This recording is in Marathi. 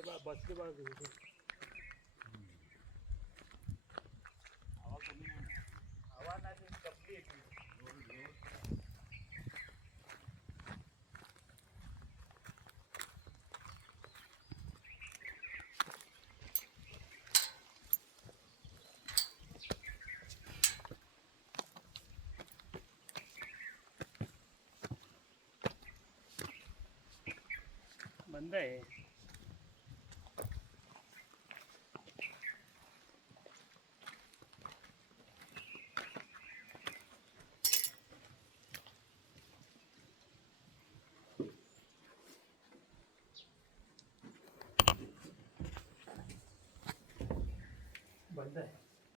बसले बघ हवा नाही कपली येते बंद आहे बंद आहे